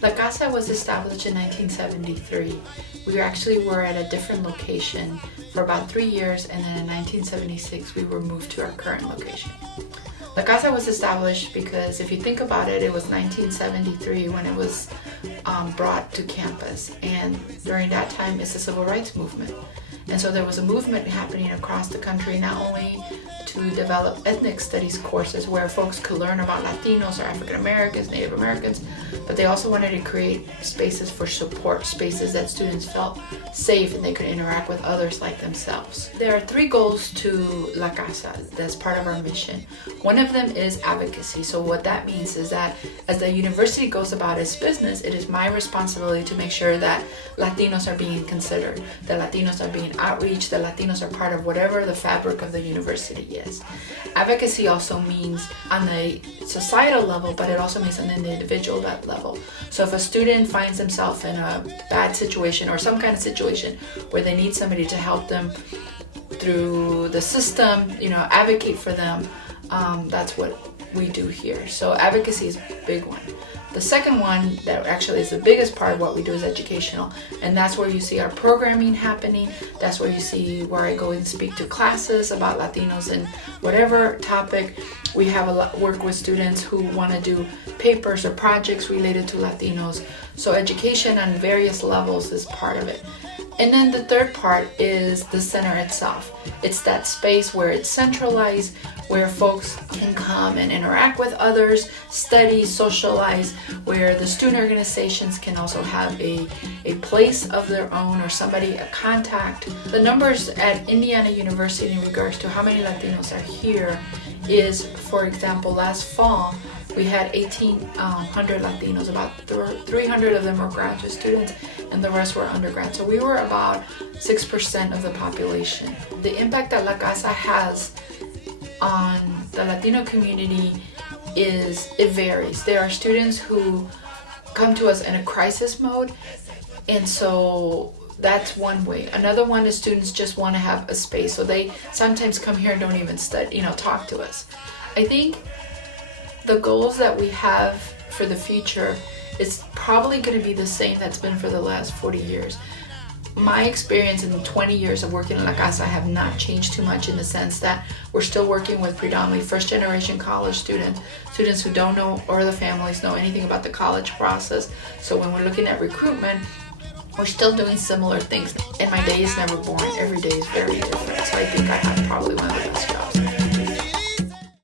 La Casa was established in 1973. We actually were at a different location for about 3 years, and then in 1976 we were moved to our current location. La Casa was established because if you think about it, it was 1973 when it was brought to campus, and during that time it's the civil rights movement. And so there was a movement happening across the country, not only to develop ethnic studies courses where folks could learn about Latinos or African Americans, Native Americans, but they also wanted to create spaces for support, spaces that students felt safe and they could interact with others like themselves. There are 3 goals to La Casa that's part of our mission. One of them is advocacy. So what that means is that as the university goes about its business, it is my responsibility to make sure that Latinos are being considered, that Latinos are being outreached, that Latinos are part of whatever the fabric of the university is. Advocacy also means on the societal level, but it also means on the individual level. So if a student finds themselves in a bad situation or some kind of situation where they need somebody to help them through the system, advocate for them, that's what we do here. So advocacy is a big one. The second one that actually is the biggest part of what we do is educational, and that's where you see our programming happening. That's where you see where I go and speak to classes about Latinos and whatever topic. We have work with students who want to do papers or projects related to Latinos. So education on various levels is part of it. And then the third part is the center itself. It's that space where it's centralized, where folks can come and interact with others, study, socialize, where the student organizations can also have a place of their own or somebody, a contact. The numbers at Indiana University in regards to how many Latinos are here is, for example, last fall, we had 1,800 Latinos, about 300 of them were graduate students and the rest were undergrad. So we were about 6% of the population. The impact that La Casa has on the Latino community it varies. There are students who come to us in a crisis mode, and so that's one way. Another one is students just want to have a space, so they sometimes come here and don't even study, talk to us. I think the goals that we have for the future is probably going to be the same that's been for the last 40 years. My experience in 20 years of working in La Casa have not changed too much, in the sense that we're still working with predominantly first-generation college students who don't know, or the families know anything about the college process. So when we're looking at recruitment, we're still doing similar things. And my day is never boring. Every day is very different. So I think I have probably one of the best jobs.